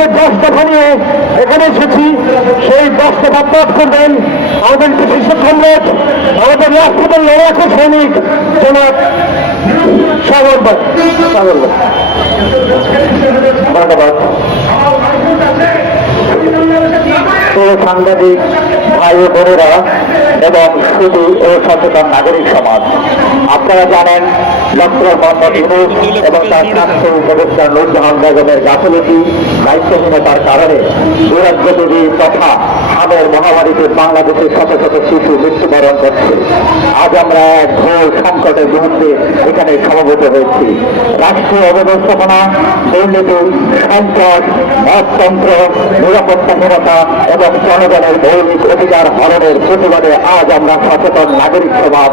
যে 10 দফা নিয়ে এখানে এসেছি সেই 10 দফা পাঠ করবেন আমাদের বিশিষ্ট কমরেড, আমাদের রাষ্ট্রপতির লড়াকু সৈনিক জনাব সাগর ভাই। ধন্যবাদ। সাংবাদিক ভাই ও বোনেরা এবং শুধু ও সচেতন নাগরিক সমাজ, আপনারা জানেন ডক্টর মোহাম্মদ ইউনূস এবং তার স্বাস্থ্য উপদেষ্টা নূরজাহান বেগমের গাফিলতি দায়িত্বহীনতার কারণে দুরাগ্রজীবী তথা সাবের মহামারীতে বাংলাদেশের শত শত শিশু মৃত্যুবরণ করছে। আজ আমরা এক ঘোর সংকটের মুহূর্তে এখানে সমবেত হয়েছি। রাষ্ট্রীয় অব্যবস্থাপনা, দুর্নীতি, সন্ত্রাস, মততন্ত্র, নিরাপত্তাহীনতা এবং জনগণের মৌলিক অধিকার হরণের প্রতিবাদে আজ আমরা সচেতন নাগরিক সমাজ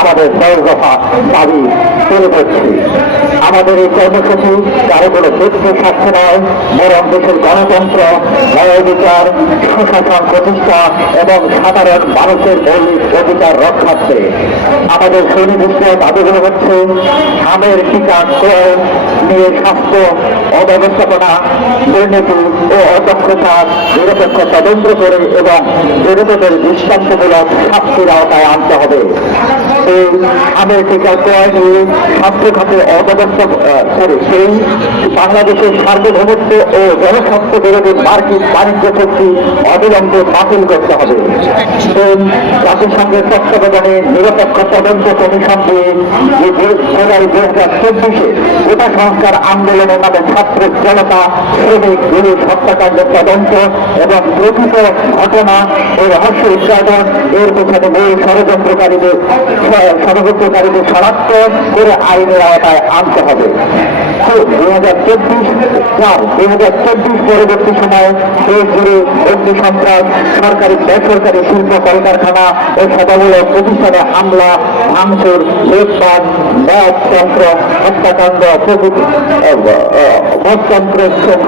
আমাদের 10 দফা দাবি তুলে ধরছি। আমাদের এই কর্মসূচি কারো কোনো ব্যক্তি স্বার্থ নয়, বরং দেশের গণতন্ত্র, ন্যায় বিচার, সুশাসন প্রতিষ্ঠা এবং সাধারণ মানুষের মৌলিক অধিকার রক্ষার্থে। আমাদের সুনির্দিষ্ট দাবিগুলো হচ্ছে আমের টিকা ক্রয় নিয়ে স্বাস্থ্য অব্যবস্থাপনা, দুর্নীতি ও অদক্ষতা নিরপেক্ষ তদন্ত করে এবং জড়িতদের দৃষ্টান্তমূলক শাস্তির আওতায় আনতে হবে। এই আমের টিকা ক্রয় নিয়ে স্বাস্থ্য খাতে অব্যবস্থা করে সেই বাংলাদেশের সার্বভৌমত্ব ও জনস্বাস্থ্য বিরোধী মার্কিন বাণিজ্য চুক্তি অবিলম্বে বাতিল করতে হবে। জাতিসংঘের তত্ত্বাবধানে নিরপেক্ষ তদন্ত কমিশন দিয়ে জুলাই 2024 গোটা সংস্কার আন্দোলনের নামে ছাত্র জনতা, শ্রমিক, পুলিশ হত্যাকাণ্ডের তদন্ত এবং প্রকৃত ঘটনা ও রহস্য উদ্ঘাটন এর পেছনে মূল ষড়যন্ত্রকারীদের শনাক্ত করে আইনের আওতায় আনতে হবে। 2024 পরবর্তী সময়ে দেশ জুড়ে অগ্নি সন্ত্রাস, সরকারি বেসরকারি শিল্প কলকারখানা ও সভামূলক প্রতিষ্ঠানে হামলা, ভাঙচুর, লুটপাট, মদতন্ত্র, হত্যাকাণ্ড, মদতন্ত্র,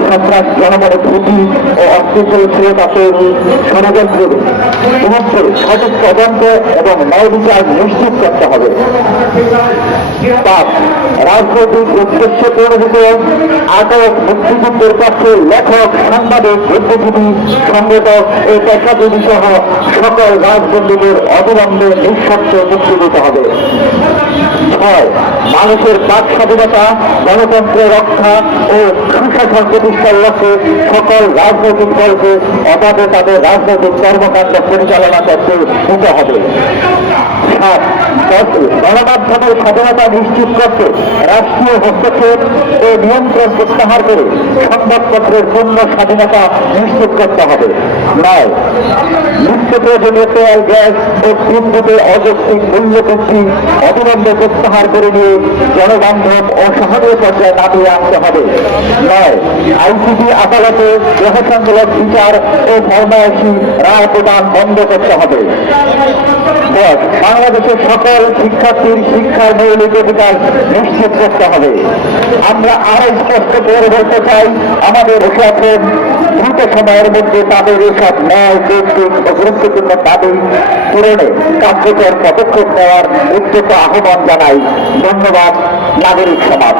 সন্ত্রাস, জনমনে ভীতি ও অস্থিতিশীলতা তৈরি, ষড়যন্ত্রের বিরুদ্ধে সঠিক তদন্ত এবং ন্যায় বিচার নিশ্চিত করতে হবে। 5. রাজনৈতিক উদ্দেশ্যে প্রণোদিত আটক মুক্তিযুদ্ধের পক্ষে লেখক, সাংবাদিক, বুদ্ধিজীবী, সংগঠক ও পেশাজীবী সহ সকল রাজবন্দীদের অবিলম্বে নিঃশর্ত মুক্তি দিতে হবে। 6. মানুষের বাক স্বাধীনতা, গণতন্ত্র রক্ষা ও সুশাসন প্রতিষ্ঠার লক্ষ্যে সকল রাজনৈতিক দলকে অবাধে তাদের রাজনৈতিক কর্মকাণ্ড পরিচালনা করতে দিতে হবে। 7. গণমাধ্যমের স্বাধীনতা নিশ্চিত করতে রাষ্ট্রীয় হস্তক্ষেপ ও নিয়ন্ত্রণ প্রত্যাহার করে সংবাদপত্রের পূর্ণ স্বাধীনতা নিশ্চিত করতে হবে। 9. নিত্য প্রয়োজনীয় তেল, গ্যাস ও বিদ্যুতের অযৌক্তিক মূল্য বৃদ্ধি অবিলম্বে প্রত্যাহার করে নিয়ে জনবান্ধব ও সহনীয় পর্যায়ে নামিয়ে আনতে হবে। 9. আইসিটি আদালতে প্রহসনমূলক বিচার ও ফরমায়েশি রায় প্রদান বন্ধ করতে হবে। 10. বাংলাদেশের সকল শিক্ষার্থীর শিক্ষার মৌলিক অধিকার নিশ্চিত করতে হবে। আমরা আরো স্পষ্ট করে বলতে চাই, আমাদের এসব দ্রুত সময়ের মধ্যে তাদের এসব ন্যায়, যৌক্তিক ও গুরুত্বপূর্ণ দাবি পূরণে কার্যকর পদক্ষেপ নেওয়ার উদ্যোগ আহ্বান জানাই। ধন্যবাদ নাগরিক সমাজ।